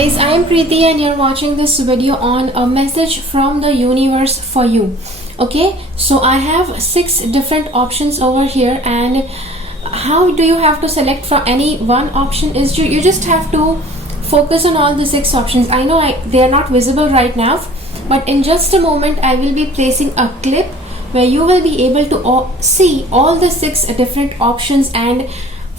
guys, I am Preeti and you're watching this video on a message from the universe for you. Okay, so I have 6 different options over here, and how do you have to select from any one option is you just have to focus on all the 6 options. I know they are not visible right now, but in just a moment I will be placing a clip where you will be able to see all the 6 different options, and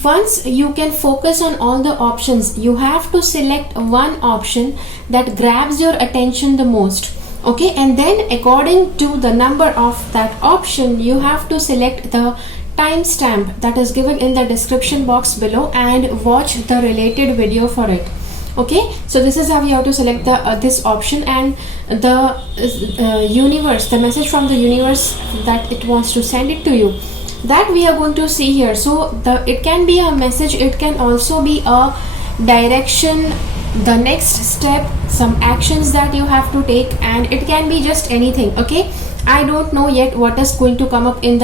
once you can focus on all the options, you have to select one option that grabs your attention the most. Okay, and then according to the number of that option, you have to select the timestamp that is given in the description box below and watch the related video for it. Okay, so this is how you have to select the this option, and the universe, the message from the universe that it wants to send it to you, that we are going to see here. So it can be a message, it can also be a direction, the next step, some actions that you have to take, and it can be just anything. Okay, I don't know yet what is going to come up in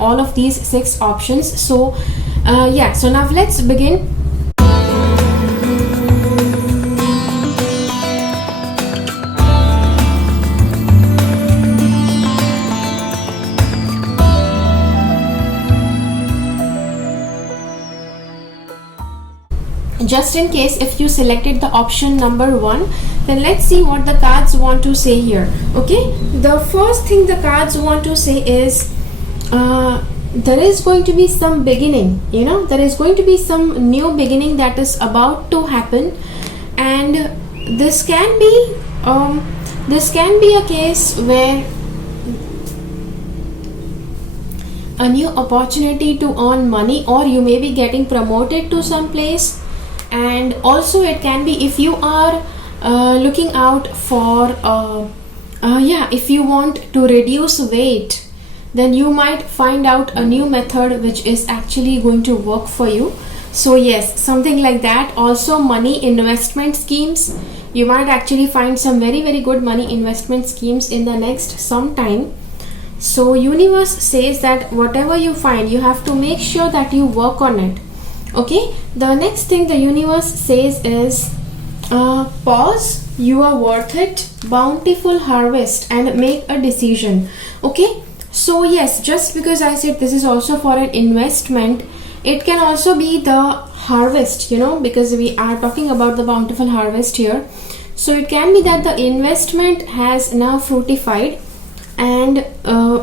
all of these 6 options. So yeah, so now let's begin. Just in case if you selected the option number 1, then let's see what the cards want to say here. Okay, the first thing the cards want to say is there is going to be some beginning, there is going to be some new beginning that is about to happen, and this can be a case where a new opportunity to earn money, or you may be getting promoted to some place. And also it can be if you are looking out for if you want to reduce weight, then you might find out a new method which is actually going to work for you. So yes, something like that. Also money investment schemes, you might actually find some very very good money investment schemes in the next some time. So universe says that whatever you find, you have to make sure that you work on it. Okay, the next thing the universe says is pause, you are worth it, bountiful harvest, and make a decision. Okay, so yes, just because I said this is also for an investment, it can also be the harvest, because we are talking about the bountiful harvest here. So it can be that the investment has now fruitified, and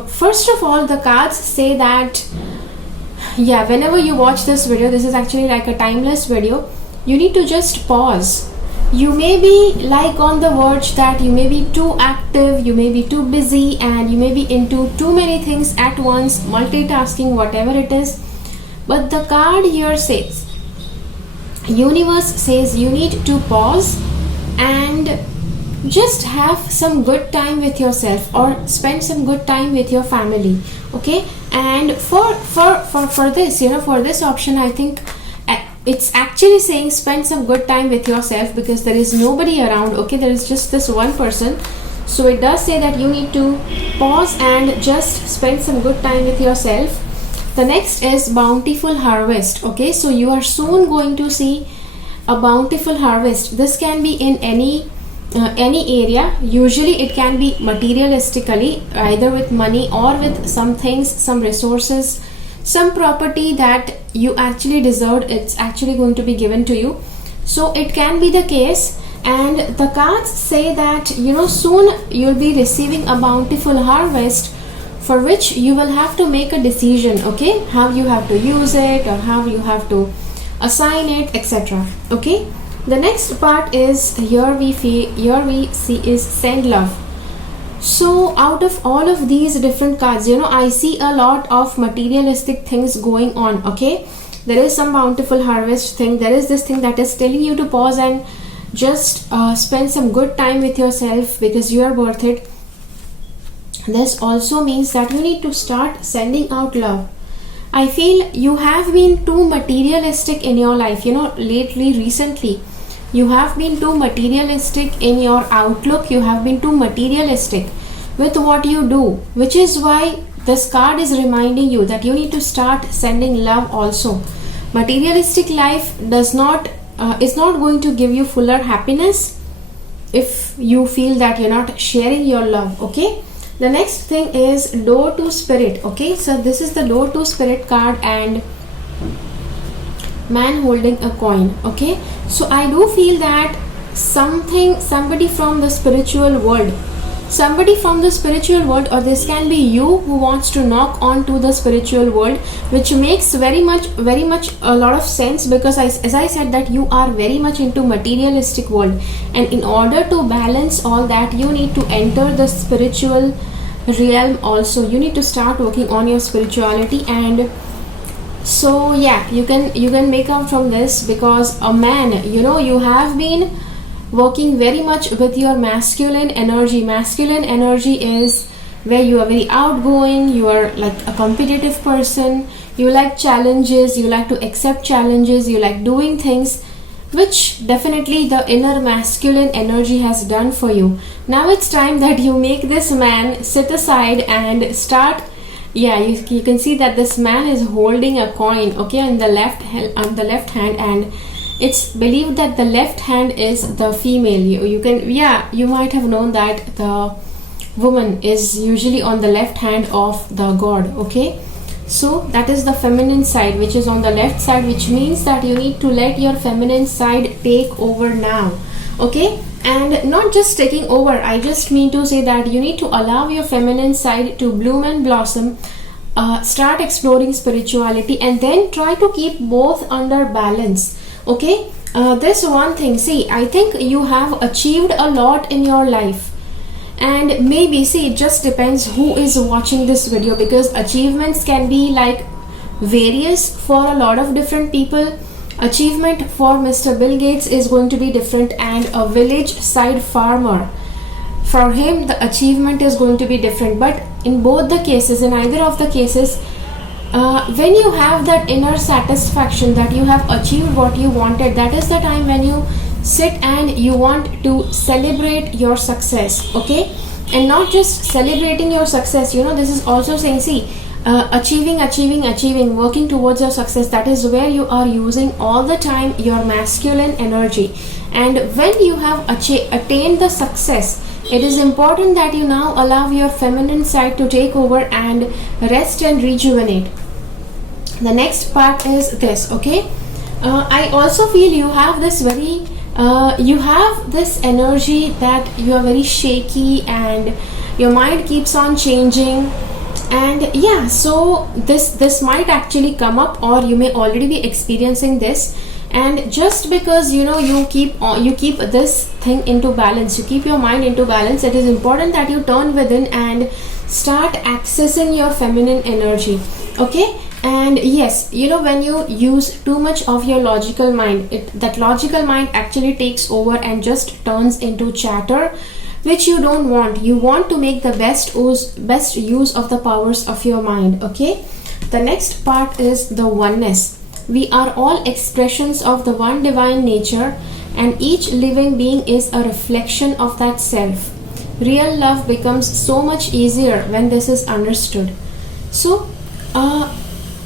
first of all the cards say that whenever you watch this video, this is actually like a timeless video, you need to just pause. You may be like on the verge that you may be too active, you may be too busy, and you may be into too many things at once, multitasking, whatever it is. But the card here says, universe says you need to pause and just have some good time with yourself, or spend some good time with your family. Okay, and for this, for this option, I think it's actually saying spend some good time with yourself, because there is nobody around. Okay, there is just this one person. So it does say that you need to pause and just spend some good time with yourself. The next is bountiful harvest. Okay, so you are soon going to see a bountiful harvest. This can be in any area. Usually it can be materialistically, either with money or with some things, some resources, some property that you actually deserved. It's actually going to be given to you. So it can be the case, and the cards say that soon you'll be receiving a bountiful harvest, for which you will have to make a decision. Okay, how you have to use it, or how you have to assign it, etc. Okay, the next part is here we see is send love. So out of all of these different cards, I see a lot of materialistic things going on. Okay, there is some bountiful harvest thing, there is this thing that is telling you to pause and just spend some good time with yourself, because you are worth it. This also means that you need to start sending out love. I feel you have been too materialistic in your life, recently you have been too materialistic in your outlook, you have been too materialistic with what you do, which is why this card is reminding you that you need to start sending love also. Materialistic life does not is not going to give you fuller happiness if you feel that you're not sharing your love. Okay, the next thing is door to spirit. Okay, so this is the door to spirit card and man holding a coin. Okay, so I do feel that somebody from the spiritual world, or this can be you who wants to knock on to the spiritual world, which makes very much a lot of sense, because as I said that you are very much into materialistic world, and in order to balance all that you need to enter the spiritual realm also. You need to start working on your spirituality. And so yeah, you can make out from this, because a man, you have been working very much with your masculine energy. Masculine energy is where you are very outgoing, you are like a competitive person, you like challenges, you like to accept challenges, you like doing things, which definitely the inner masculine energy has done for you. Now it's time that you make this man sit aside and start. Yeah, you can see that this man is holding a coin, okay, on the left hand, and it's believed that the left hand is the female. You might have known that the woman is usually on the left hand of the god. Okay, so that is the feminine side which is on the left side, which means that you need to let your feminine side take over now. Okay, and not just taking over, I just mean to say that you need to allow your feminine side to bloom and blossom. Start exploring spirituality, and then try to keep both under balance. Okay, this one thing, see, I think you have achieved a lot in your life, and maybe, see, it just depends who is watching this video, because achievements can be like various for a lot of different people. Achievement for Mr. Bill Gates is going to be different, and a village side farmer, for him the achievement is going to be different. But in both the cases, in either of the cases, when you have that inner satisfaction that you have achieved what you wanted, that is the time when you sit and you want to celebrate your success. Okay, and not just celebrating your success, this is also saying, see, achieving, working towards your success. That is where you are using all the time your masculine energy. And when you have attained the success, it is important that you now allow your feminine side to take over and rest and rejuvenate. The next part is this. Okay, I also feel you have this energy that you are very shaky and your mind keeps on changing. And yeah, so this might actually come up, or you may already be experiencing this. And just because you keep this thing into balance, you keep your mind into balance, it is important that you turn within and start accessing your feminine energy. Okay, and yes, when you use too much of your logical mind, that logical mind actually takes over and just turns into chatter, which you don't want. You want to make the best use of the powers of your mind. Okay, the next part is the oneness. We are all expressions of the one divine nature, and each living being is a reflection of that self. Real love becomes so much easier when this is understood. So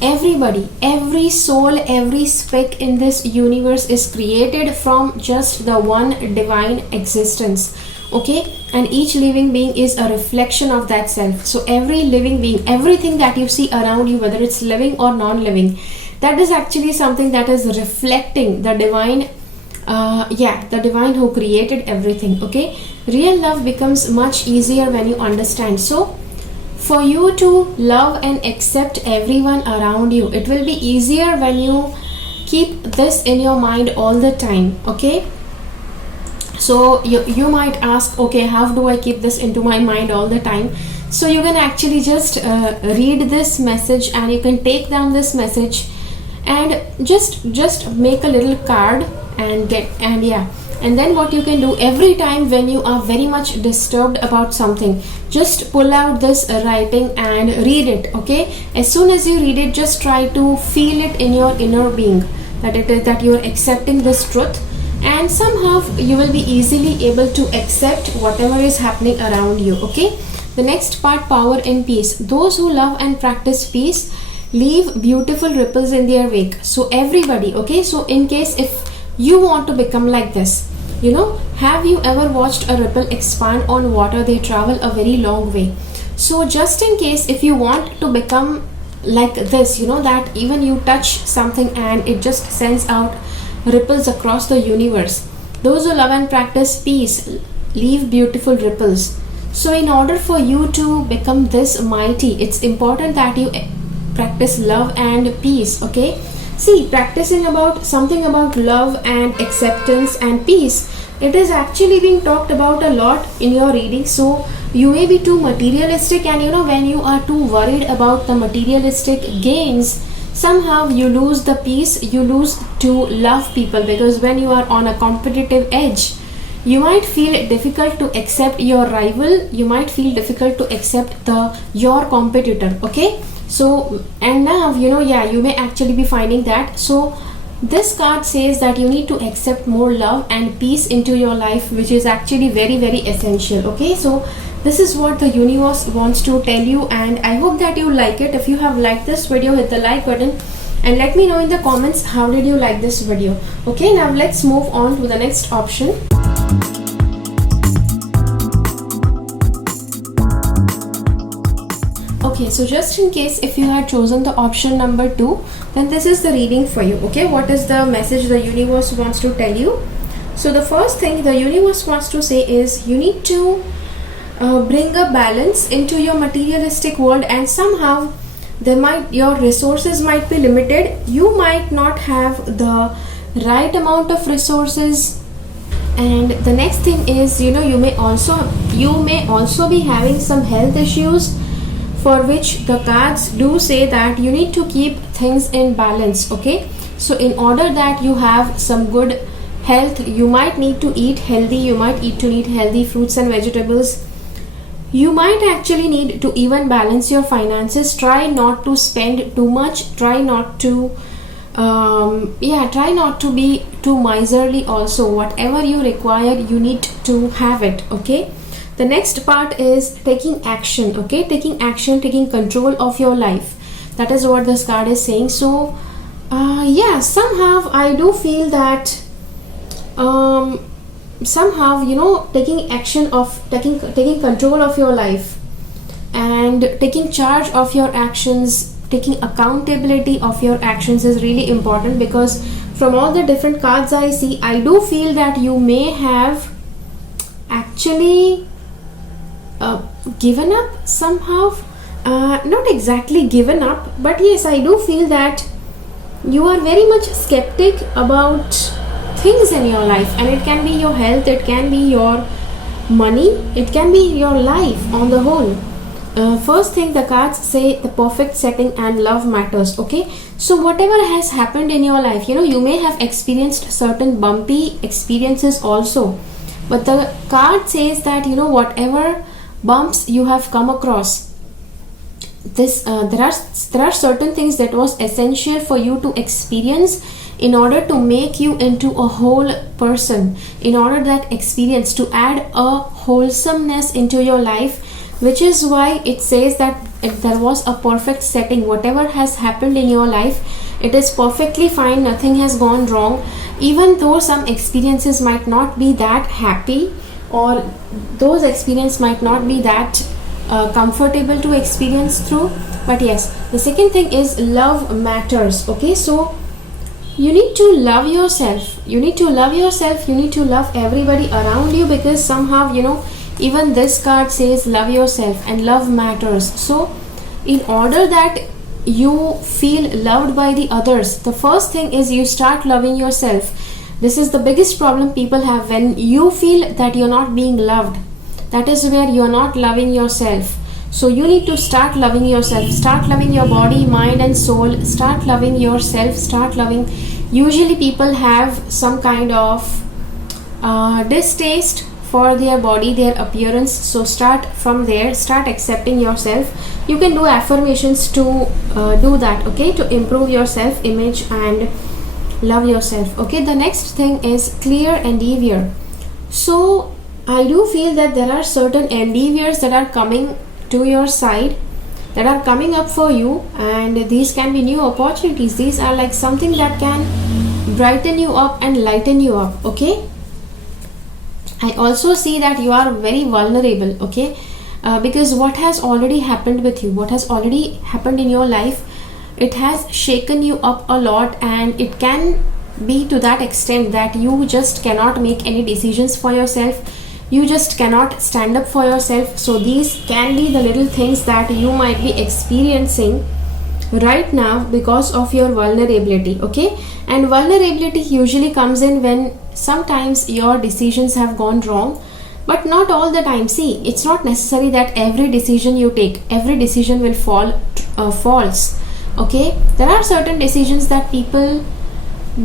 everybody, every soul, every speck in this universe is created from just the one divine existence. Okay, and each living being is a reflection of that self. So every living being, everything that you see around you, whether it's living or non-living, that is actually something that is reflecting the divine, the divine who created everything. Okay, real love becomes much easier when you understand. So for you to love and accept everyone around you, it will be easier when you keep this in your mind all the time. Okay, so you might ask, okay, how do I keep this into my mind all the time? So you can actually just read this message, and you can take down this message and just make a little card and then what you can do, every time when you are very much disturbed about something, just pull out this writing and read it. Okay, as soon as you read it, just try to feel it in your inner being, that you are accepting this truth, and somehow you will be easily able to accept whatever is happening around you. Okay, the next part, power and peace. Those who love and practice peace leave beautiful ripples in their wake. So everybody, okay, so in case if you want to become like this. Have you ever watched a ripple expand on water? They travel a very long way. So just in case, if you want to become like this, that even you touch something and it just sends out ripples across the universe. Those who love and practice peace leave beautiful ripples. So in order for you to become this mighty, it's important that you practice love and peace. Okay, see, practicing about something about love and acceptance and peace, it is actually being talked about a lot in your reading. So you may be too materialistic, and when you are too worried about the materialistic gains, somehow you lose the peace, you lose to love people, because when you are on a competitive edge, you might feel difficult to accept your rival, you might feel difficult to accept your competitor. Okay, so and now you may actually be finding that. So this card says that you need to accept more love and peace into your life, which is actually very, very essential. Okay, so this is what the universe wants to tell you, and I hope that you like it. If you have liked this video, hit the like button and let me know in the comments how did you like this video. Okay, now let's move on to the next option. Okay, so just in case if you had chosen the option number 2, then this is the reading for you. Okay, what is the message the universe wants to tell you? So the first thing the universe wants to say is you need to bring a balance into your materialistic world, and somehow your resources might be limited. You might not have the right amount of resources. And the next thing is you may also be having some health issues, for which the cards do say that you need to keep things in balance. Okay, so in order that you have some good health, you might need to eat healthy, you might need to eat healthy fruits and vegetables. You might actually need to even balance your finances. Try not to spend too much, try not to be too miserly also. Whatever you require, you need to have it. Okay, the next part is taking action. Okay, taking action, taking control of your life. That is what this card is saying. So somehow I do feel that taking action of taking control of your life and taking charge of your actions, taking accountability of your actions is really important, because from all the different cards I see, I do feel that you may have actually given up somehow. Not exactly given up, but yes, I do feel that you are very much skeptic about things in your life, and it can be your health, it can be your money, it can be your life on the whole. First thing the cards say, the perfect setting and love matters. Okay, so whatever has happened in your life, you may have experienced certain bumpy experiences also, but the card says that whatever bumps you have come across, there are certain things that was essential for you to experience in order to make you into a whole person, in order that experience to add a wholesomeness into your life, which is why it says that if there was a perfect setting, whatever has happened in your life, it is perfectly fine, nothing has gone wrong. Even though some experiences might not be that happy, or those experiences might not be that comfortable to experience through, but yes, the second thing is love matters. Okay, so you need to love yourself, you need to love everybody around you, because somehow even this card says love yourself and love matters. So in order that you feel loved by the others, the first thing is you start loving yourself. This is the biggest problem people have. When you feel that you're not being loved, that is where you're not loving yourself. So you need to start loving yourself, start loving your body, mind and soul, start loving yourself, start loving. Usually people have some kind of distaste for their body, their appearance. So start from there, start accepting yourself. You can do affirmations to do that, okay, to improve your self image and love yourself. Okay, the next thing is clear endeavor. So I do feel that there are certain endeavors that are coming to your side, that are coming up for you, and these can be new opportunities. These are like something that can brighten you up and lighten you up. Okay, I also see that you are very vulnerable. Okay, because what has already happened with you, what has already happened in your life, it has shaken you up a lot, and it can be to that extent that you just cannot make any decisions for yourself, you just cannot stand up for yourself. So these can be the little things that you might be experiencing right now because of your vulnerability. Okay, and vulnerability usually comes in when sometimes your decisions have gone wrong, but not all the time. See, it's not necessary that every decision you take, every decision will fall false. Okay, there are certain decisions that people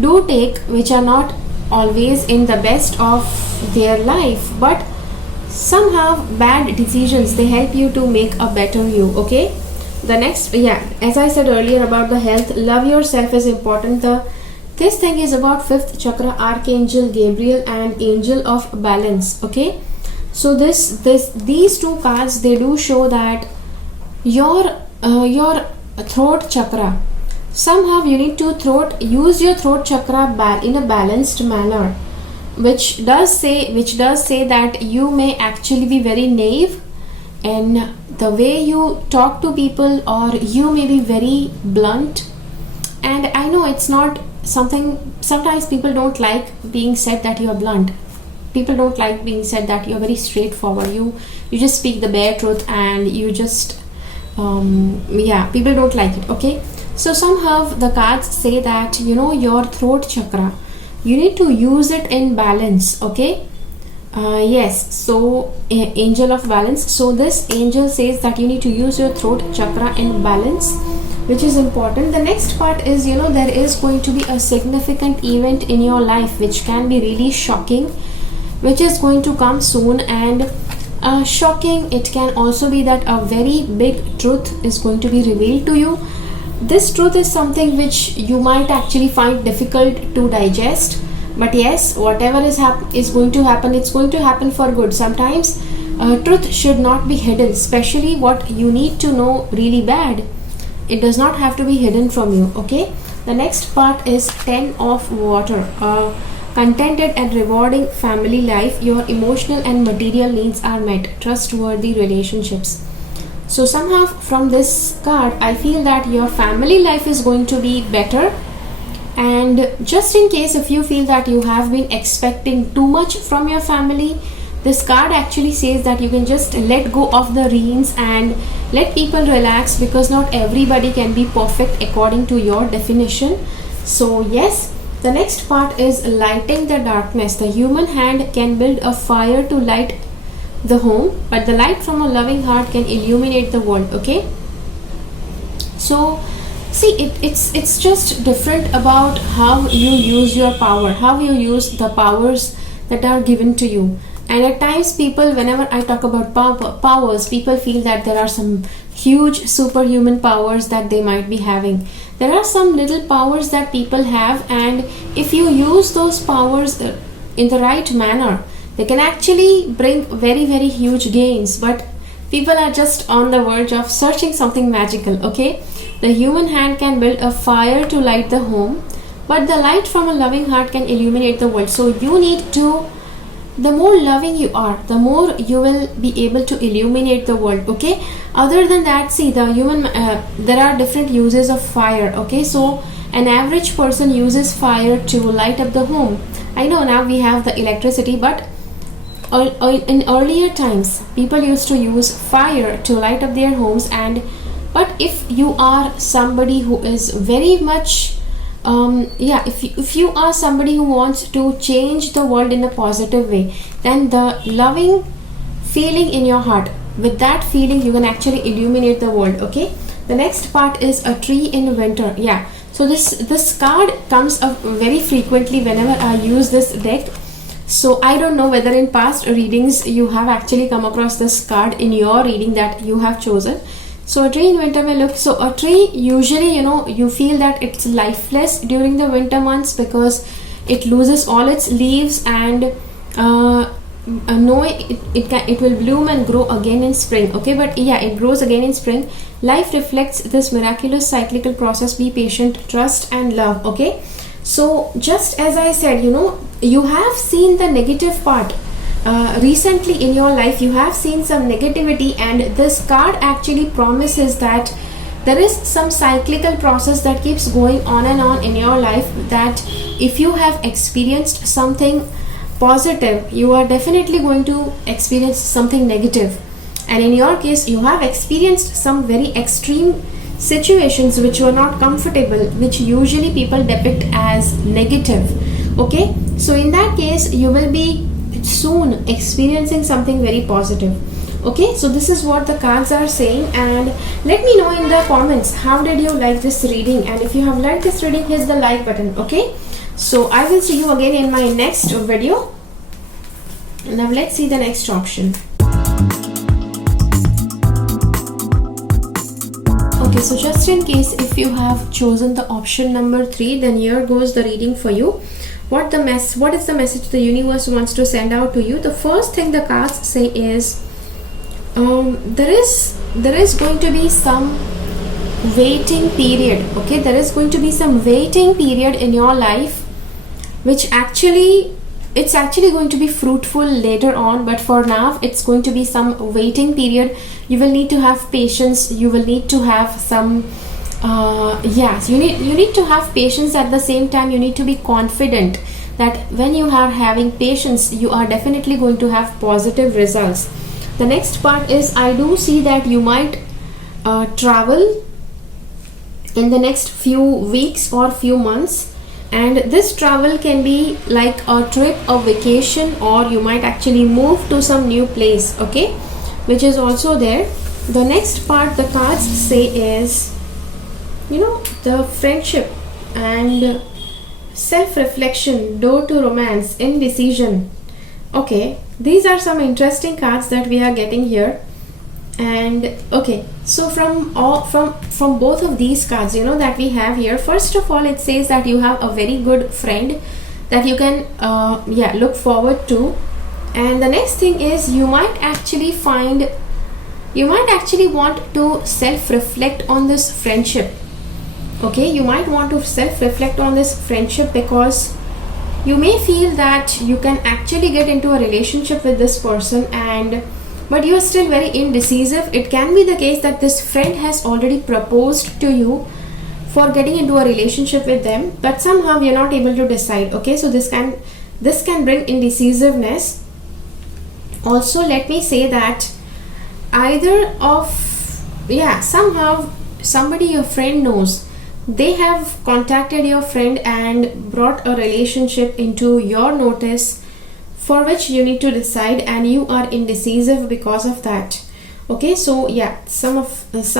do take which are not always in the best of their life, but somehow bad decisions, they help you to make a better you. Okay, the next, yeah, as I said earlier about the health, love yourself is important. This thing is about fifth chakra, Archangel Gabriel and Angel of Balance. Okay, so these two cards, they do show that your throat chakra, somehow you need to use your throat chakra in a balanced manner, which does say that you may actually be very naive in the way you talk to people, or you may be very blunt. And I know it's not something, sometimes people don't like being said that you are blunt, people don't like being said that you're very straightforward, you just speak the bare truth, and you just people don't like it. Okay, so somehow the cards say that your throat chakra, you need to use it in balance. Okay, yes, so Angel of Balance, so this angel says that you need to use your throat chakra in balance, which is important. The next part is, there is going to be a significant event in your life which can be really shocking, which is going to come soon. And shocking, it can also be that a very big truth is going to be revealed to you. This truth is something which you might actually find difficult to digest, but yes, whatever is going to happen, it's going to happen for good. Sometimes truth should not be hidden, especially what you need to know really bad. It does not have to be hidden from you. Okay, the next part is 10 of water. Contented and rewarding family life, your emotional and material needs are met, trustworthy relationships. So somehow from this card, I feel that your family life is going to be better. And just in case if you feel that you have been expecting too much from your family, this card actually says that you can just let go of the reins and let people relax, because not everybody can be perfect according to your definition. So yes, the next part is lighting the darkness. The human hand can build a fire to light the home, but the light from a loving heart can illuminate the world. Okay, so see, it's just different about how you use your power, how you use the powers that are given to you. And at times people, whenever I talk about powers, people feel that there are some huge superhuman powers that they might be having. There are some little powers that people have, and if you use those powers in the right manner, they can actually bring very, very huge gains. But people are just on the verge of searching something magical. Okay, the human hand can build a fire to light the home, but the light from a loving heart can illuminate the world. So you need to, the more loving you are, the more you will be able to illuminate the world. Okay, other than that, see, the human there are different uses of fire. Okay, so an average person uses fire to light up the home. I know now we have the electricity, but in earlier times people used to use fire to light up their homes. And but if you are somebody who is very much if you are somebody who wants to change the world in a positive way, then the loving feeling in your heart, with that feeling you can actually illuminate the world. Okay, the next part is a tree in winter. Yeah, so this card comes up very frequently whenever I use this deck. So I don't know whether in past readings you have actually come across this card in your reading that you have chosen. So a tree in winter may look, so a tree usually, you feel that it's lifeless during the winter months because it loses all its leaves, and it will bloom and grow again in spring. Okay, but yeah, it grows again in spring. Life reflects this miraculous cyclical process. Be patient, trust and love. Okay, So just as I said, you have seen the negative part. Recently in your life you have seen some negativity, and this card actually promises that there is some cyclical process that keeps going on and on in your life, that if you have experienced something positive, you are definitely going to experience something negative. And in your case, you have experienced some very extreme situations which were not comfortable, which usually people depict as negative. Okay, so in that case you will be soon experiencing something very positive. Okay, so this is what the cards are saying, and let me know in the comments how did you like this reading, and if you have liked this reading, hit the like button. Okay, so I will see you again in my next video. Now let's see the next option. Okay, so just in case if you have chosen the option number 3, then here goes the reading for you. What is the message the universe wants to send out to you? The first thing the cards say is there is going to be some waiting period. Okay, there is going to be some waiting period in your life, which it's actually going to be fruitful later on, but for now it's going to be some waiting period. You will need to have patience. You will need to have some you need to have patience. At the same time, you need to be confident that when you are having patience, you are definitely going to have positive results. The next part is, I do see that you might travel in the next few weeks or few months, and this travel can be like a trip, a vacation, or you might actually move to some new place, okay, which is also there. The next part the cards say is, the friendship and self-reflection, door to romance, indecision. Okay, these are some interesting cards that we are getting here. And okay, so from both of these cards, that we have here, first of all, it says that you have a very good friend that you can look forward to. And the next thing is, you might actually want to self-reflect on this friendship. Okay, you might want to self-reflect on this friendship, because you may feel that you can actually get into a relationship with this person, but you are still very indecisive. It can be the case that this friend has already proposed to you for getting into a relationship with them, but somehow you're not able to decide. Okay, so this can bring indecisiveness. Also, let me say that somehow somebody your friend knows, they have contacted your friend and brought a relationship into your notice, for which you need to decide, and you are indecisive because of that. Okay, so some of this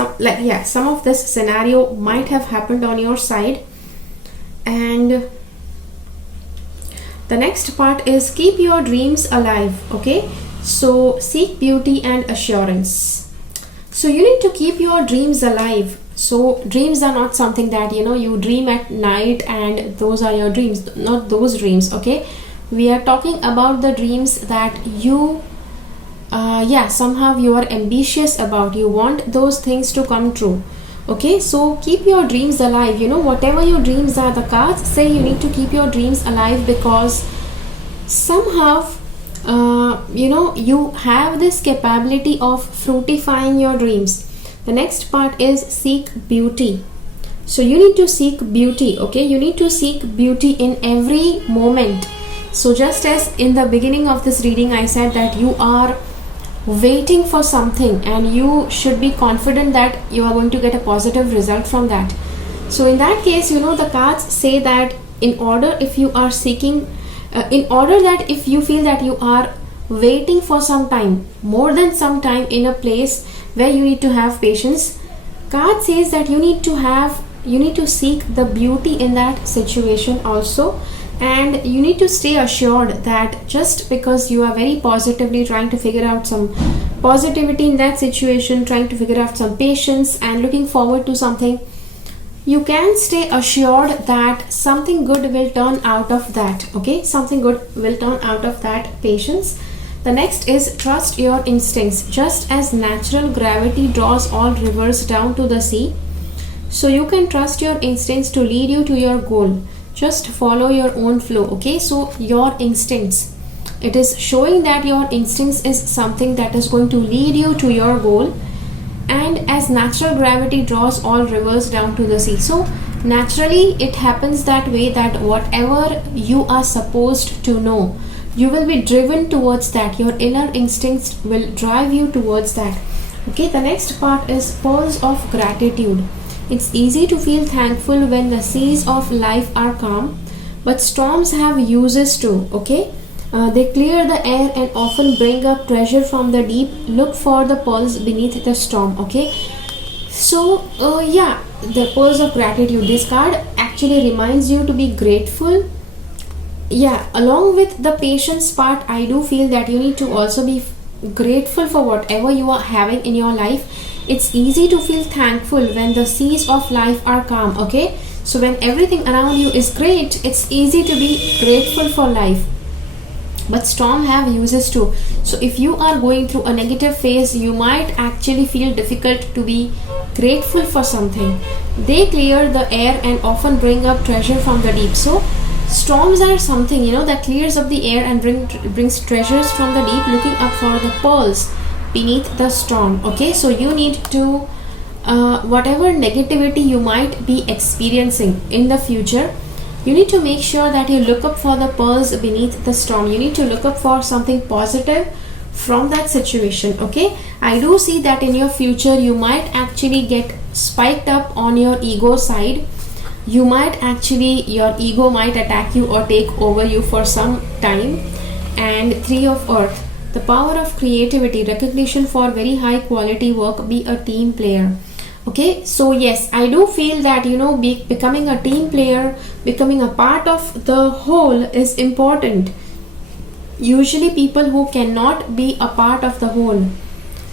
scenario might have happened on your side. And the next part is, keep your dreams alive. Okay, so seek beauty and assurance. So you need to keep your dreams alive. So dreams are not something that you dream at night and those are your dreams. Not those dreams. Okay, we are talking about the dreams that you somehow you are ambitious about. You want those things to come true. Okay, so keep your dreams alive. Whatever your dreams are, the cards say you need to keep your dreams alive, because somehow you have this capability of fructifying your dreams. The next part is, seek beauty. So you need to seek beauty. Okay, you need to seek beauty in every moment. So just as in the beginning of this reading I said that you are waiting for something, and you should be confident that you are going to get a positive result from that. So in that case, the cards say that in order if you feel that you are waiting for some time, more than some time, in a place where you need to have patience, card says that you need to seek the beauty in that situation also. And you need to stay assured that just because you are very positively trying to figure out some positivity in that situation, trying to figure out some patience and looking forward to something, you can stay assured that something good will turn out of that. Okay, something good will turn out of that patience. The next is, trust your instincts. Just as natural gravity draws all rivers down to the sea, so you can trust your instincts to lead you to your goal. just follow your own flow. Okay, so your instincts, it is showing that your instincts is something that is going to lead you to your goal. And as natural gravity draws all rivers down to the sea, so naturally it happens that way, that whatever you are supposed to know, you will be driven towards that. Your inner instincts will drive you towards that. Okay, the next part is pearls of gratitude. It's easy to feel thankful when the seas of life are calm, but storms have uses too. Okay, they clear the air and often bring up treasure from the deep. Look for the pearls beneath the storm. Okay, so yeah, the pearls of gratitude, this card actually reminds you to be grateful. Yeah, along with the patience part, I do feel that you need to also be grateful for whatever you are having in your life. It's easy to feel thankful when the seas of life are calm. Okay, so when everything around you is great, it's easy to be grateful for life. But storm have uses too. So if you are going through a negative phase, you might actually feel difficult to be grateful for something. They clear the air and often bring up treasure from the deep. So storms are something, you know, that clears up the air and brings treasures from the deep, looking up for the pearls beneath the storm. Okay, so you need to whatever negativity you might be experiencing in the future, you need to make sure that you look up for the pearls beneath the storm. You need to look up for something positive from that situation. Okay, I do see that in your future you might actually get spiked up on your ego side. You might actually, your ego might attack you or take over you for some time. And Three of Earth, the power of creativity, recognition for very high quality work, be a team player. Okay, so yes, I do feel that, you know, becoming a team player, becoming a part of the whole is important. Usually people who cannot be a part of the whole,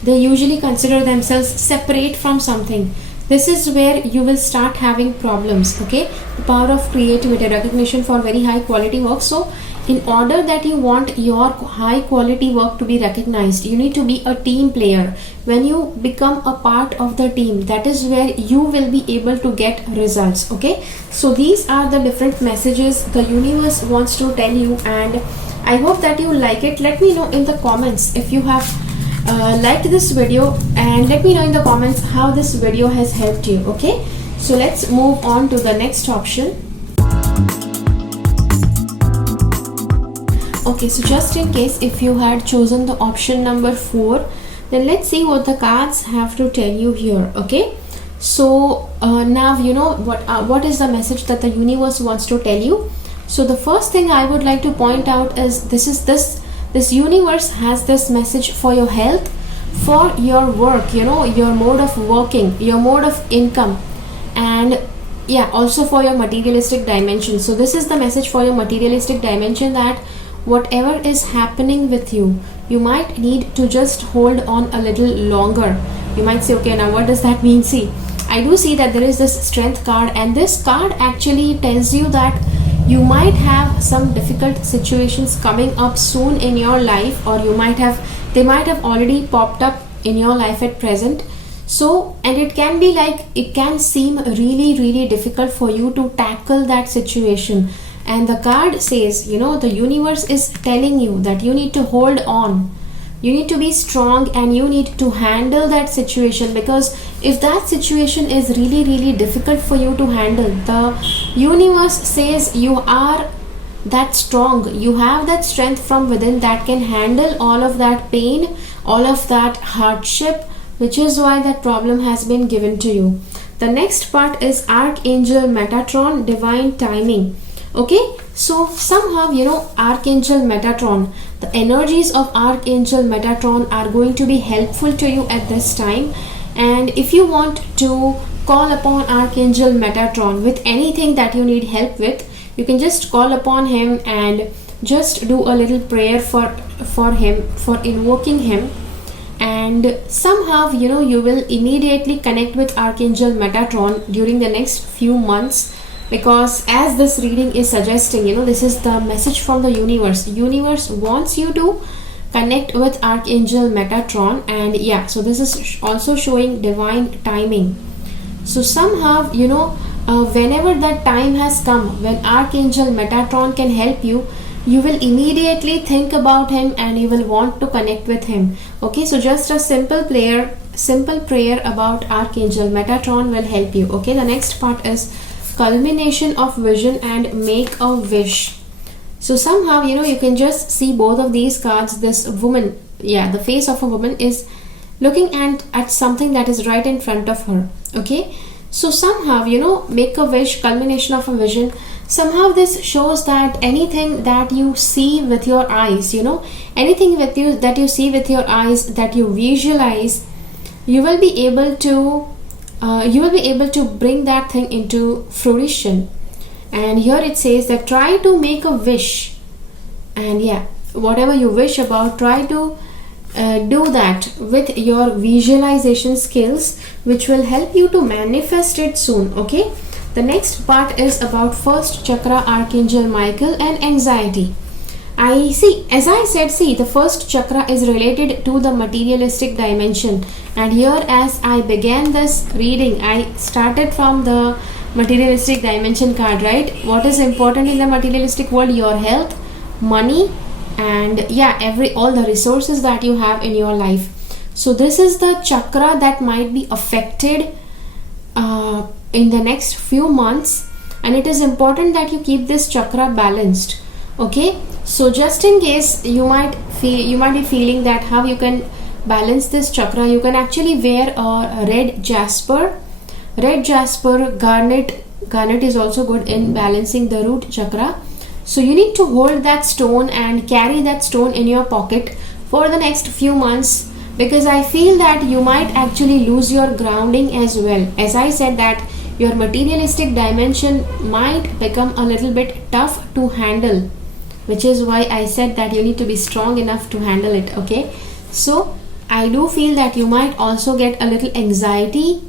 they usually consider themselves separate from something. This is where you will start having problems. Okay, the power of creativity, recognition for very high quality work. So in order that you want your high quality work to be recognized, you need to be a team player. When you become a part of the team, that is where you will be able to get results. Okay, so these are the different messages the universe wants to tell you, and I hope that you like it. Let me know in the comments if you have liked this video, and let me know in the comments how this video has helped you. Okay, so let's move on to the next option. Okay, so just in case if you had chosen the option number 4, then let's see what the cards have to tell you here. Okay, so now you know what is the message that the universe wants to tell you. So the first thing I would like to point out is this universe has this message for your health, for your work, you know, your mode of working, your mode of income, and yeah, also for your materialistic dimension. So this is the message for your materialistic dimension, that whatever is happening with you, you might need to just hold on a little longer. You might say, okay, now what does that mean? See, I do see that there is this strength card, and this card actually tells you that you might have some difficult situations coming up soon in your life, or they might have already popped up in your life at present. So, and it can be like, it can seem really, really difficult for you to tackle that situation. And the card says, you know, the universe is telling you that you need to hold on. You need to be strong and you need to handle that situation, because if that situation is really, really difficult for you to handle, the universe says you are that strong. You have that strength from within that can handle all of that pain, all of that hardship, which is why that problem has been given to you. The next part is Archangel Metatron, divine timing. Okay, so somehow, you know, Archangel Metatron, the energies of Archangel Metatron are going to be helpful to you at this time. And if you want to call upon Archangel Metatron with anything that you need help with, you can just call upon him and just do a little prayer for him, for invoking him. And somehow, you know, you will immediately connect with Archangel Metatron during the next few months. Because as this reading is suggesting, you know, this is the message from the universe. Universe wants you to connect with Archangel Metatron, and yeah, so this is also showing divine timing. So somehow, you know, whenever that time has come when Archangel Metatron can help you, you will immediately think about him and you will want to connect with him. Okay, so just a simple prayer about Archangel Metatron will help you. Okay, the next part is culmination of vision and make a wish. So somehow, you can just see both of these cards. This woman, the face of a woman is looking at something that is right in front of her. Okay, so somehow, make a wish, culmination of a vision. Somehow this shows that anything that you see with your eyes, anything that you see with your eyes, that you visualize, you will be able to bring that thing into fruition. And here it says that try to make a wish, and whatever you wish about, try to do that with your visualization skills, which will help you to manifest it soon. Okay, the next part is about first chakra, Archangel Michael, and anxiety. As I said, the first chakra is related to the materialistic dimension, and here as I began this reading, I started from the materialistic dimension card, right? What is important in the materialistic world? Your health, money, and all the resources that you have in your life. So this is the chakra that might be affected in the next few months, and it is important that you keep this chakra balanced. Okay, so just in case you might be feeling that how you can balance this chakra, you can actually wear a red jasper, garnet is also good in balancing the root chakra. So you need to hold that stone and carry that stone in your pocket for the next few months, because I feel that you might actually lose your grounding as well. As I said, that your materialistic dimension might become a little bit tough to handle, which is why I said that you need to be strong enough to handle it. Okay, so I do feel that you might also get a little anxiety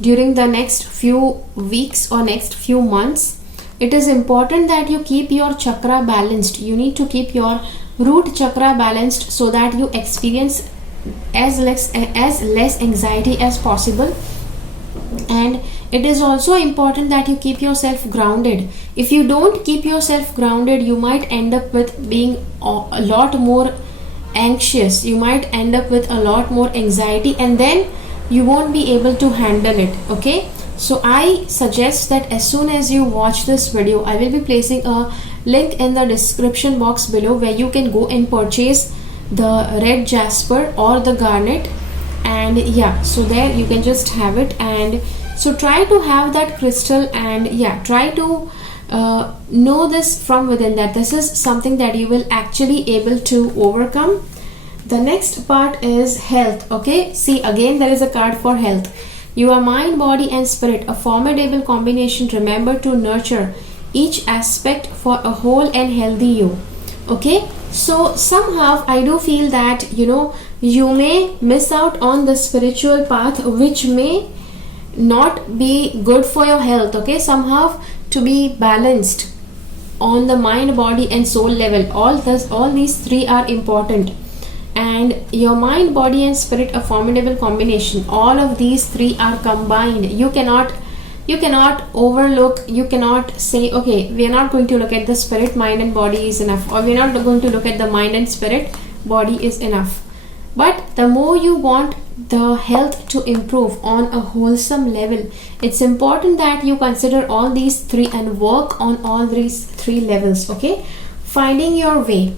during the next few weeks or next few months. It is important that you keep your chakra balanced. You need to keep your root chakra balanced so that you experience as less anxiety as possible. And it is also important that you keep yourself grounded. If you don't keep yourself grounded, you might end up with being a lot more anxious. You might end up with a lot more anxiety, and then you won't be able to handle it. Okay, so I suggest that as soon as you watch this video, I will be placing a link in the description box below where you can go and purchase the red jasper or the garnet, and so there you can just have it. And so try to have that crystal, and try to know this from within, that this is something that you will actually able to overcome. The next part is health. Okay, see, again there is a card for health. Your mind, body and spirit, a formidable combination. Remember to nurture each aspect for a whole and healthy you. Okay, so somehow I do feel that you may miss out on the spiritual path, which may not be good for your health. Okay, somehow to be balanced on the mind, body and soul level, all these three are important. And your mind, body and spirit, a formidable combination. All of these three are combined. You cannot overlook, you cannot say, okay, we are not going to look at the spirit, mind and body is enough, or we are not going to look at the mind and spirit, body is enough. But the more you want the health to improve on a wholesome level, it's important that you consider all these three and work on all these three levels. Okay, finding your way.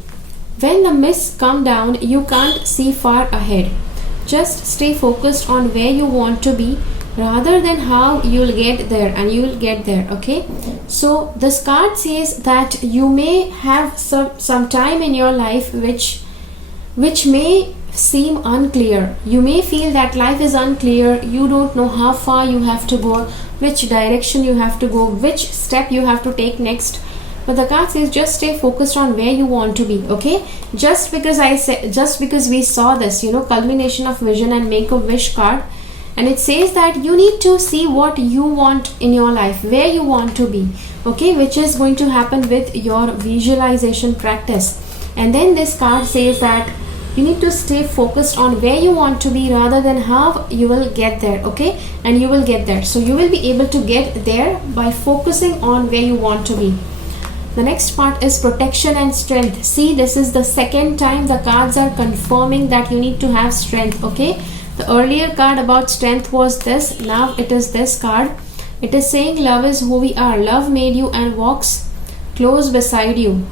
When the mists come down, you can't see far ahead. Just stay focused on where you want to be rather than how you'll get there, and you'll get there. Okay, so this card says that you may have some time in your life which may seem unclear. You may feel that life is unclear. You don't know how far you have to go, which direction you have to go, which step you have to take next. But the card says just stay focused on where you want to be. Okay, just because we saw this culmination of vision and make a wish card, and it says that you need to see what you want in your life, where you want to be. Okay, which is going to happen with your visualization practice. And then this card says that You need to stay focused on where you want to be rather than how you will get there. Okay, and you will get there. So you will be able to get there by focusing on where you want to be. The next part is protection and strength. See, this is the second time the cards are confirming that you need to have strength. Okay, the earlier card about strength was this. Now it is this card. It is saying love is who we are. Love made you and walks close beside you.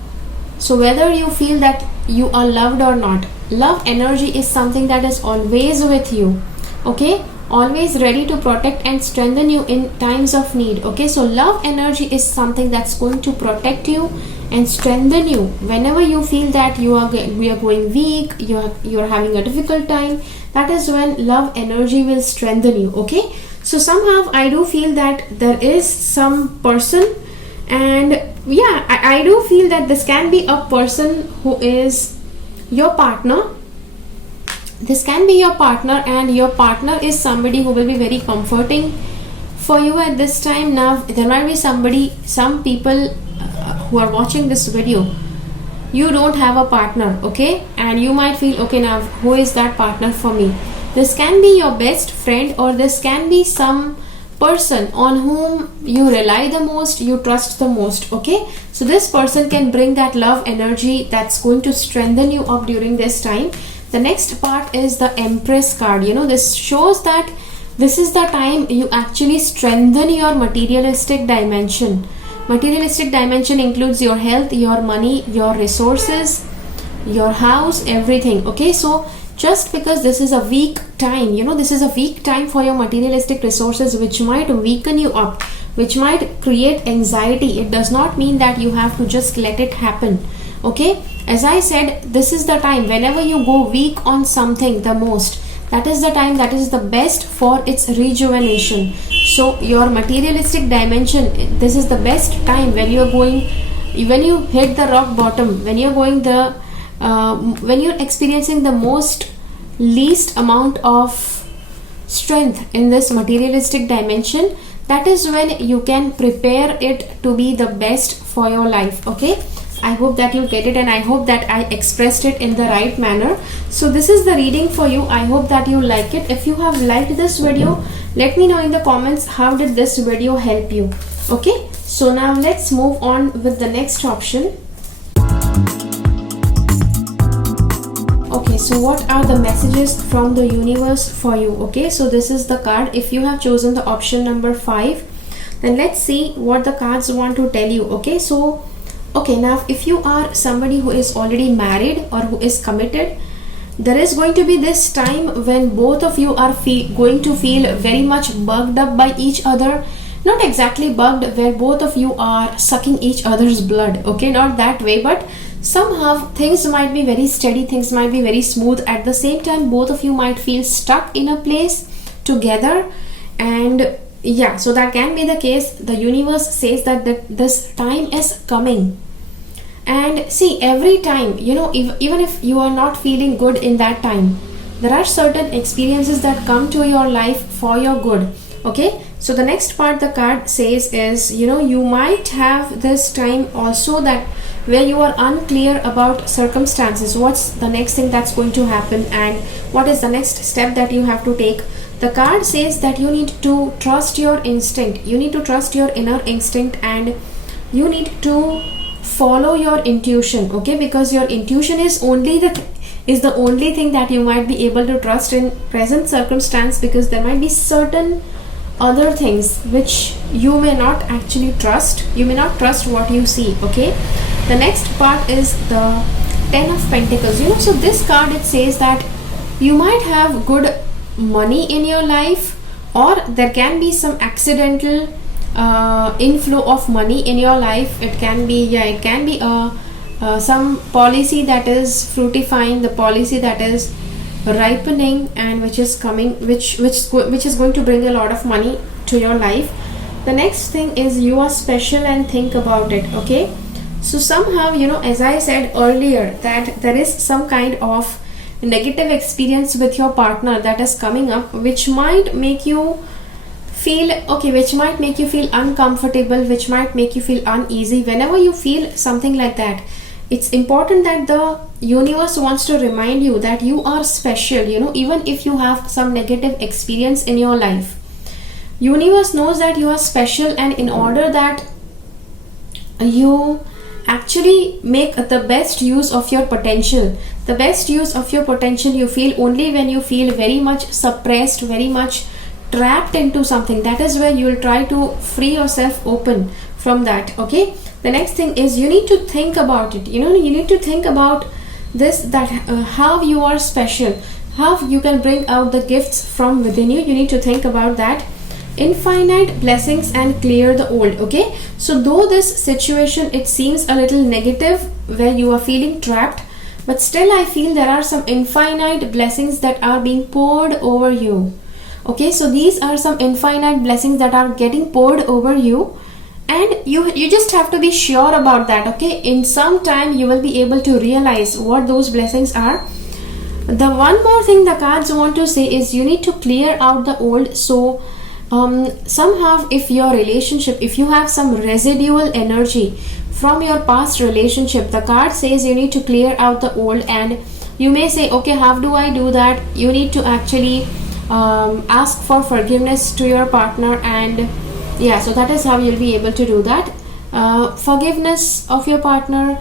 So whether you feel that you are loved or not, love energy is something that is always with you. Okay, always ready to protect and strengthen you in times of need. Okay, so love energy is something that's going to protect you and strengthen you whenever you feel that we are going weak, you're having a difficult time. That is when love energy will strengthen you. Okay, so somehow I do feel that there is some person, and yeah, I do feel that this can be a person who is your partner. This can be your partner, and your partner is somebody who will be very comforting for you at this time. Now there might be some people who are watching this video, you don't have a partner, okay, and you might feel, okay, now who is that partner for me? This can be your best friend, or this can be some person on whom you rely the most, you trust the most. Okay, so this person can bring that love energy that's going to strengthen you up during this time. The next part is the Empress card. This shows that this is the time you actually strengthen your materialistic dimension. Materialistic dimension includes your health, your money, your resources, your house, everything. Okay, so just because this is a weak time, this is a weak time for your materialistic resources, which might weaken you up, which might create anxiety. It does not mean that you have to just let it happen. Okay, as I said, this is the time whenever you go weak on something the most, that is the time that is the best for its rejuvenation. So your materialistic dimension, this is the best time when you hit the rock bottom, when you're experiencing the least amount of strength in this materialistic dimension. That is when you can prepare it to be the best for your life. Okay, I hope that you get it, and I hope that I expressed it in the right manner. So this is the reading for you. I hope that you like it. If you have liked this video, let me know in the comments how did this video help you. Okay, so now let's move on with the next option. Okay, so what are the messages from the universe for you? Okay, so this is the card. If you have chosen the option number 5, then let's see what the cards want to tell you. Okay, so now if you are somebody who is already married or who is committed, there is going to be this time when both of you are going to feel very much bugged up by each other. Not exactly bugged where both of you are sucking each other's blood. Okay, not that way, but somehow things might be very steady, things might be very smooth. At the same time, both of you might feel stuck in a place together, and yeah, so that can be the case. The universe says that this time is coming. And see, every time, even if you are not feeling good in that time, there are certain experiences that come to your life for your good. Okay, so the next part the card says is, you might have this time also that where you are unclear about circumstances. What's the next thing that's going to happen, and what is the next step that you have to take? The card says that you need to trust your instinct. You need to trust your inner instinct, and you need to follow your intuition. Okay, because your intuition is the only thing that you might be able to trust in present circumstance, because there might be certain other things which you may not actually trust. You may not trust what you see. Okay, the next part is the 10 of Pentacles. So this card, it says that you might have good money in your life, or there can be some accidental inflow of money in your life. It can be some policy that is fructifying, the policy that is ripening, and which is coming, which is going to bring a lot of money to your life. The next thing is you are special and think about it. Okay, so somehow, as I said earlier, that there is some kind of negative experience with your partner that is coming up, which might make you feel uncomfortable, which might make you feel uneasy. Whenever you feel something like that, it's important that the universe wants to remind you that you are special, even if you have some negative experience in your life. Universe knows that you are special, and in order that you actually make the best use of your potential. The best use of your potential you feel only when you feel very much suppressed, very much trapped into something. That is where you will try to free yourself open from that. Okay, the next thing is you need to think about it. You need to think about this, that how you are special, how you can bring out the gifts from within you. You need to think about that. Infinite blessings and clear the old. Okay, so though this situation, it seems a little negative where you are feeling trapped, but still I feel there are some infinite blessings that are being poured over you. Okay, so these are some infinite blessings that are getting poured over you, and you just have to be sure about that. Okay, in some time you will be able to realize what those blessings are. The one more thing the cards want to say is you need to clear out the old. So somehow, if your relationship, if you have some residual energy from your past relationship, the card says you need to clear out the old. And you may say, okay, how do I do that? You need to actually ask for forgiveness to your partner, and yeah, so that is how you'll be able to do that. Forgiveness of your partner,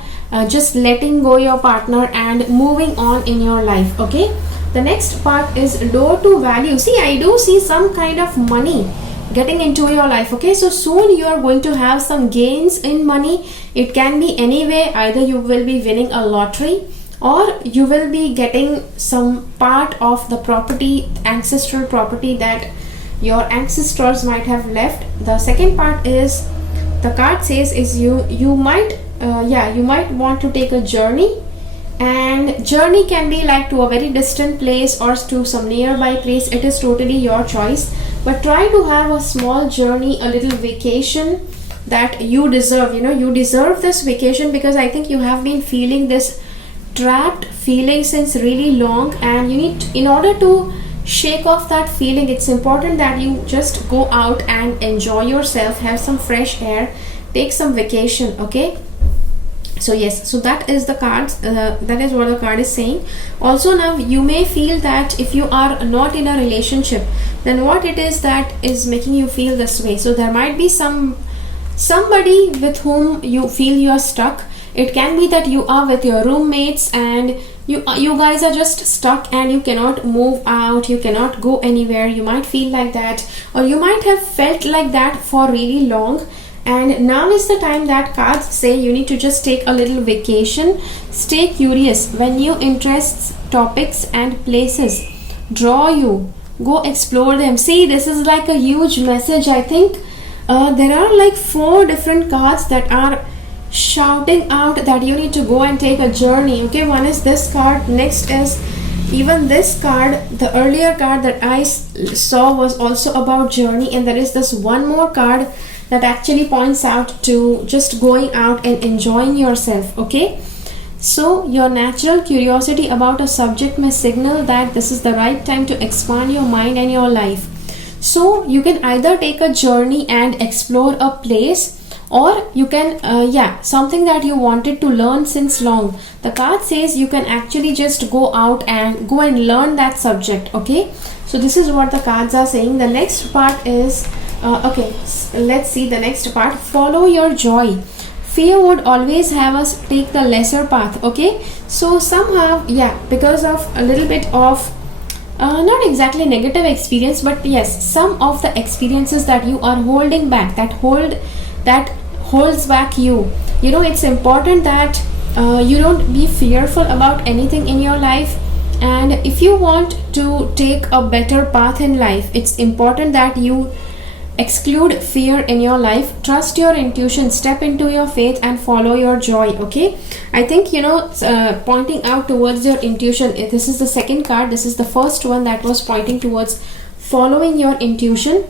just letting go your partner and moving on in your life. Okay, the next part is door to value. See, I do see some kind of money getting into your life. Okay, so soon you are going to have some gains in money. It can be any way. Either you will be winning a lottery, or you will be getting some part of the property, ancestral property that your ancestors might have left. The second part is, the card says, is you might you might want to take a journey, and journey can be like to a very distant place or to some nearby place. It is totally your choice, but try to have a small journey, a little vacation that you deserve. You deserve this vacation, because I think you have been feeling this trapped feeling since really long, and you need in order to shake off that feeling, it's important that you just go out and enjoy yourself, have some fresh air, take some vacation. Okay, so yes, so that is the cards, that is what the card is saying. Also, now you may feel that if you are not in a relationship, then what it is that is making you feel this way. So there might be somebody with whom you feel you are stuck. It can be that you are with your roommates and you guys are just stuck and you cannot move out, you cannot go anywhere. You might feel like that, or you might have felt like that for really long, and now is the time that cards say you need to just take a little vacation. Stay curious when new interests, topics and places draw you. Go explore them. See, this is like a huge message. I think there are like 4 different cards that are shouting out that you need to go and take a journey. Okay, one is this card, next is even this card. The earlier card that I saw was also about journey, and there is this one more card that actually points out to just going out and enjoying yourself. Okay, so your natural curiosity about a subject may signal that this is the right time to expand your mind and your life. So you can either take a journey and explore a place, or you can something that you wanted to learn since long. The card says you can actually just go out and go and learn that subject. Okay, so this is what the cards are saying. The next part is let's see the next part. Follow your joy. Fear would always have us take the lesser path. Okay, so somehow, because of a little bit of not exactly negative experience, but yes, some of the experiences that you are holding back, that holds back you. It's important that you don't be fearful about anything in your life, and if you want to take a better path in life, it's important that you exclude fear in your life. Trust your intuition, step into your faith and follow your joy. Okay, I think pointing out towards your intuition, this is the second card. This is the first one that was pointing towards following your intuition.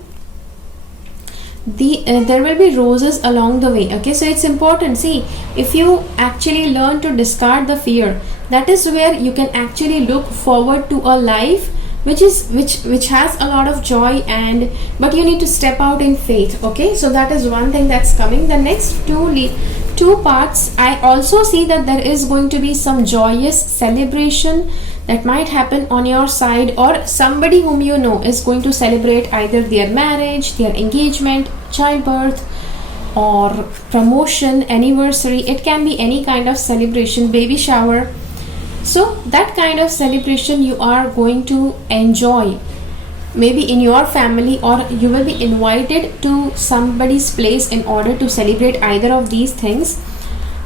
There will be roses along the way. Okay, so it's important. See, if you actually learn to discard the fear, that is where you can actually look forward to a life which has a lot of joy, but you need to step out in faith. Okay, so that is one thing that's coming. The next two two parts. I also see that there is going to be some joyous celebration that might happen on your side, or somebody whom you know is going to celebrate either their marriage, their engagement, childbirth, or promotion, anniversary. It can be any kind of celebration, baby shower. So that kind of celebration you are going to enjoy, maybe in your family, or you will be invited to somebody's place in order to celebrate either of these things.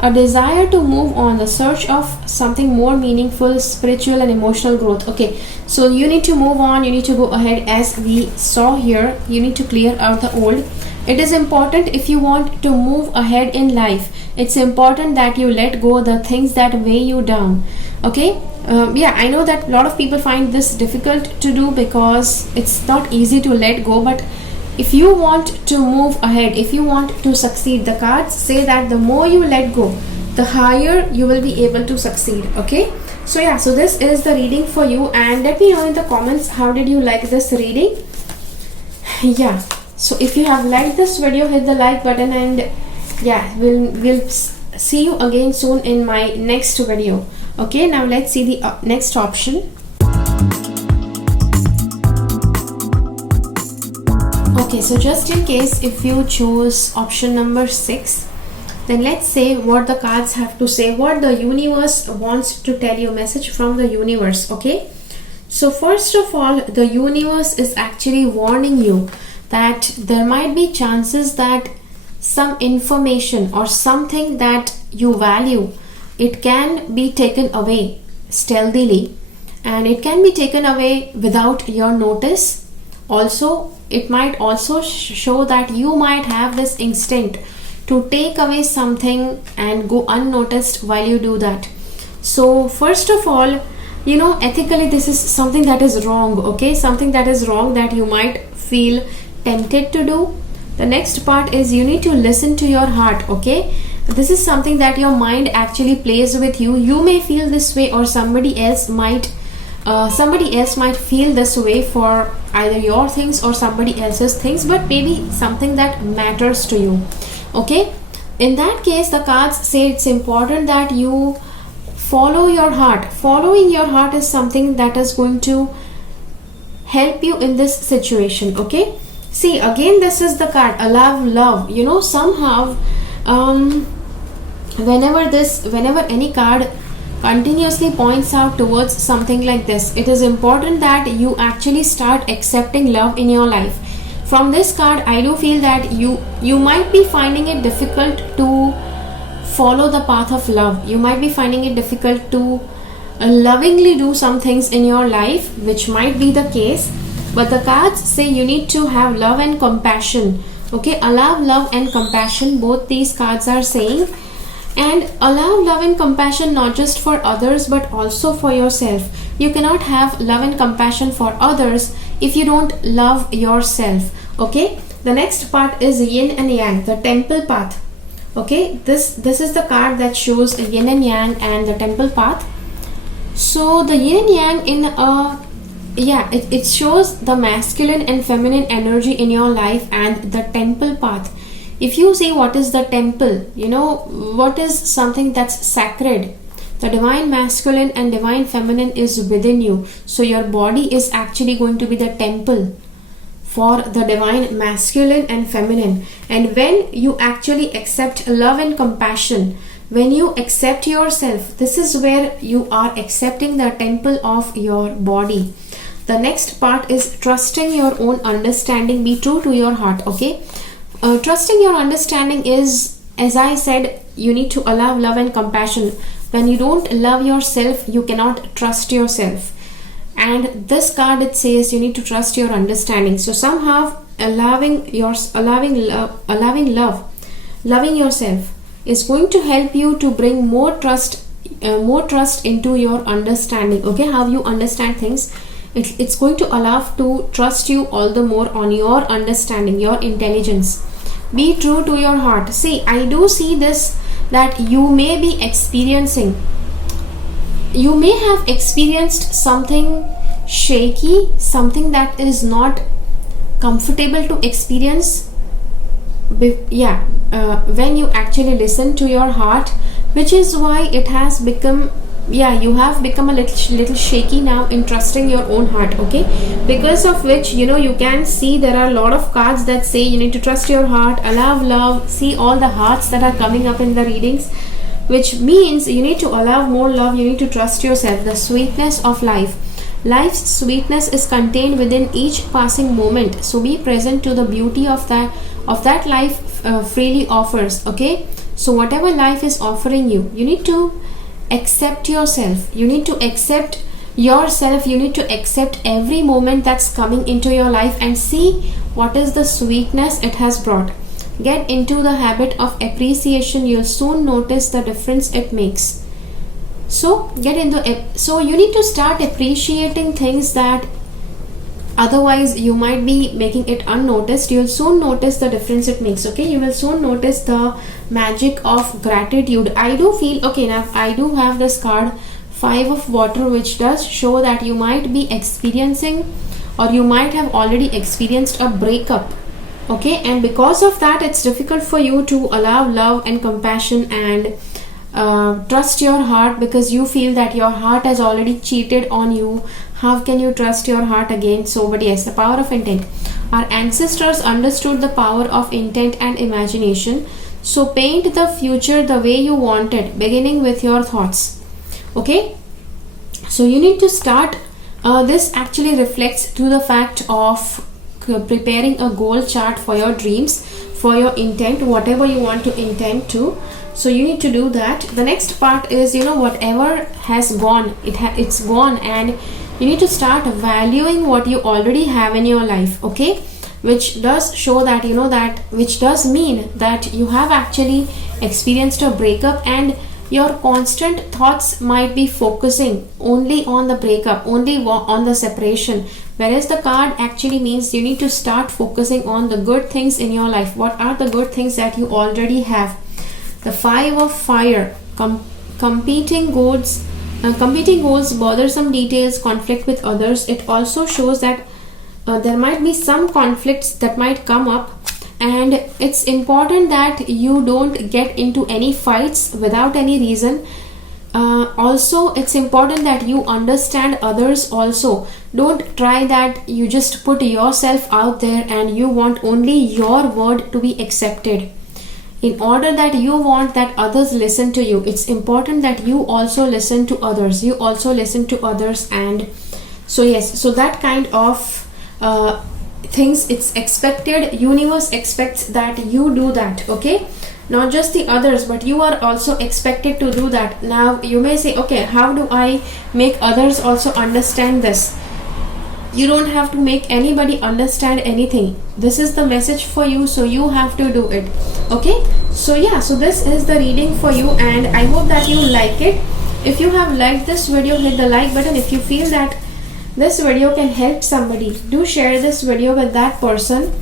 A desire to move on, the search of something more meaningful, spiritual and emotional growth. Okay, so you need to move on, you need to go ahead. As we saw here, you need to clear out the old. It is important, if you want to move ahead in life, it's important that you let go the things that weigh you down. Okay, yeah, I know that a lot of people find this difficult to do because it's not easy to let go, but if you want to move ahead, if you want to succeed, the cards say that the more you let go, the higher you will be able to succeed. Okay, so yeah, so this is the reading for you, and let me know in the comments how did you like this reading. Yeah, so if you have liked this video, hit the like button, and yeah, we'll see you again soon in my next video. Okay, now let's see the next option. Okay, so just in case if you choose option number 6, then let's say what the cards have to say, what the universe wants to tell you, message from the universe. Okay, so first of all, the universe is actually warning you that there might be chances that some information or something that you value, it can be taken away stealthily, and it can be taken away without your notice. Also, it might also show that you might have this instinct to take away something and go unnoticed while you do that. So first of all, you know, ethically this is something that is wrong. Okay, something that is wrong that you might feel tempted to do. The next part is you need to listen to your heart. Okay, this is something that your mind actually plays with you. You may feel this way, or somebody else might feel this way for either your things or somebody else's things, but maybe something that matters to you. Okay, in that case, the cards say it's important that you follow your heart. Following your heart is something that is going to help you in this situation. Okay, see, again, this is the card, allow love. You know, somehow whenever any card continuously points out towards something like this, it is important that you actually start accepting love in your life. From this card, I do feel that you might be finding it difficult to follow the path of love. You might be finding it difficult to lovingly do some things in your life, which might be the case, but the cards say you need to have love and compassion. Okay, allow love and compassion, both these cards are saying. And allow love and compassion not just for others but also for yourself. You cannot have love and compassion for others if you don't love yourself. Okay, the next part is yin and yang, the temple path. Okay, this is the card that shows yin and yang and the temple path. So the yin and yang in it shows the masculine and feminine energy in your life and the temple path. If you see what is the temple, you know what is something that's sacred. The divine masculine and divine feminine is within you. So your body is actually going to be the temple for the divine masculine and feminine. And when you actually accept love and compassion, when you accept yourself, this is where you are accepting the temple of your body. The next part is trusting your own understanding. Be true to your heart. Okay, trusting your understanding is, as I said, you need to allow love and compassion. When you don't love yourself, you cannot trust yourself. And this card, it says you need to trust your understanding. So somehow loving yourself is going to help you to bring more trust into your understanding. Okay, how you understand things, it's going to allow to trust you all the more on your understanding, your intelligence. Be true to your heart. See, I do see this, that you may be experiencing, you may have experienced something shaky, something that is not comfortable to experience. when you actually listen to your heart, which is why it has become, yeah, you have become a little shaky now in trusting your own heart. Okay, because of which, you know, you can see there are a lot of cards that say you need to trust your heart, allow love. See all the hearts that are coming up in the readings, which means you need to allow more love. You need to trust yourself. The sweetness of life, life's sweetness is contained within each passing moment, so be present to the beauty of that life freely offers. Okay, so whatever life is offering you, you need to accept yourself. You need to accept yourself. You need to accept every moment that's coming into your life and see what is the sweetness it has brought. Get into the habit of appreciation. You'll soon notice the difference it makes. So so you need to start appreciating things that otherwise you might be making it unnoticed. You'll soon notice the difference it makes. Okay, you will soon notice the magic of gratitude. I do feel, okay, now I do have this card, 5 of water, which does show that you might be experiencing, or you might have already experienced a breakup. Okay, and because of that, it's difficult for you to allow love and compassion and trust your heart, because you feel that your heart has already cheated on you. How can you trust your heart again? So, but yes, the power of intent. Our ancestors understood the power of intent and imagination. So paint the future the way you want it, beginning with your thoughts. Okay, so you need to start. This actually reflects to the fact of preparing a goal chart for your dreams, for your intent, whatever you want to intend to. So you need to do that. The next part is, you know, whatever has gone, it's gone, and you need to start valuing what you already have in your life. Okay, which does show that, you know, that which does mean that you have actually experienced a breakup, and your constant thoughts might be focusing only on the breakup, only on the separation, whereas the card actually means you need to start focusing on the good things in your life. What are the good things that you already have? The 5 of fire, competing goals, bothersome details, conflict with others. It also shows that there might be some conflicts that might come up, and it's important that you don't get into any fights without any reason. Also, it's important that you understand others also. Don't try that you just put yourself out there and you want only your word to be accepted. In order that you want that others listen to you, it's important that you also listen to others. You also listen to others. And so yes, so that kind of things, it's expected. Universe expects that you do that. Okay, not just the others, but you are also expected to do that. Now you may say, okay, how do I make others also understand this? You don't have to make anybody understand anything. This is the message for you, so you have to do it. Okay, so yeah, so this is the reading for you, and I hope that you like it. If you have liked this video, hit the like button. If you feel that this video can help somebody, do share this video with that person.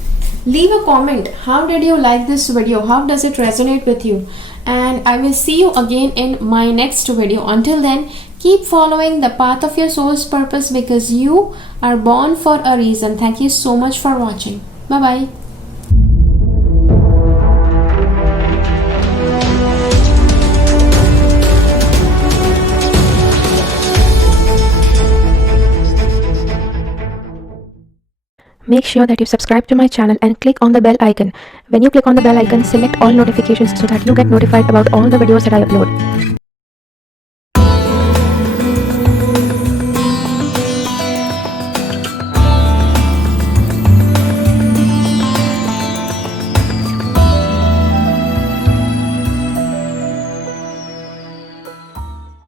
Leave a comment. How did you like this video? How does it resonate with you? And I will see you again in my next video. Until then, keep following the path of your soul's purpose, because you are born for a reason. Thank you so much for watching. Bye bye. Make sure that you subscribe to my channel and click on the bell icon. When you click on the bell icon, select all notifications so that you get notified about all the videos that I upload.